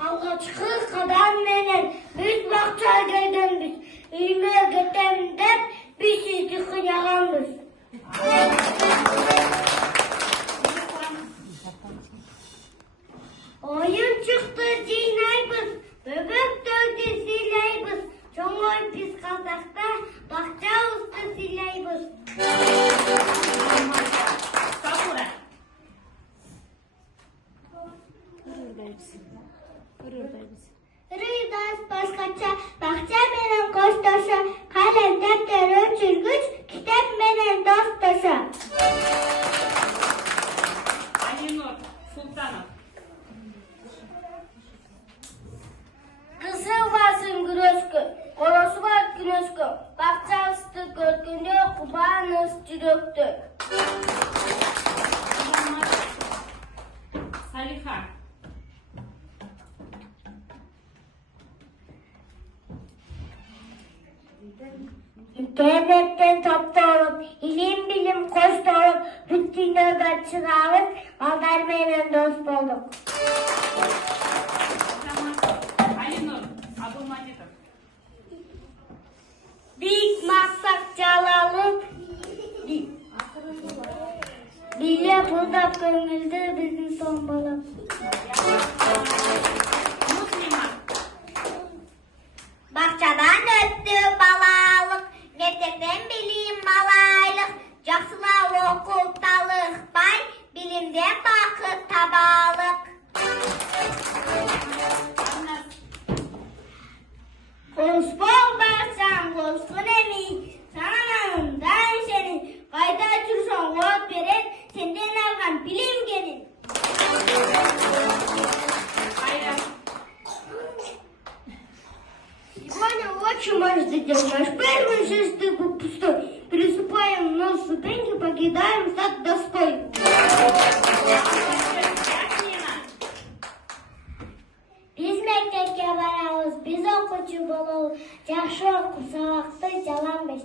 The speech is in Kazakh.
Алғашқы қадам менен біз бақчаға келгенбіз. Үйіме кетемін деп біз сізді қинағанбыз. Ойын шықты жинайбыз, бөбектерді сыйлайбыз. Чоңой біз қазақта бақчабызды сыйлайбыз. Рыйдас басқача, бақча менен қошташа, қалем дәптер өчіргіч, кітап менен досташа. Айнур Султанов. Кысы басын күрөскө, қоросы бар күрөскө, бақчабызды көргенде қубаныз жүректі. Салиха. İnternetten toplalıp, ilim bilim koşturup, bütün nöbet çırağız, mallarmayla dost olduk. Айнур Абдулмажитов. Büyük maksat çalalım, bile burada kömüldü bizim son balım. Муслима. Bahçadan öttü balalık, getirden bileyim malaylık, Жақсылау оқулталық бай, білімден бақыт табалық. Қоспол барсаң, қоспын емей, сананыңдан сенің, қайда жүрсің от берен, сенден алған білім келін. Сегодня очень может день наш первый шестой был пустой. Переступаем на ступеньки, покидаем сад доской. Biz mektepке барабыз, biz окуучу болобуз. Жакшы окуп, сабакты жаланбайбыз.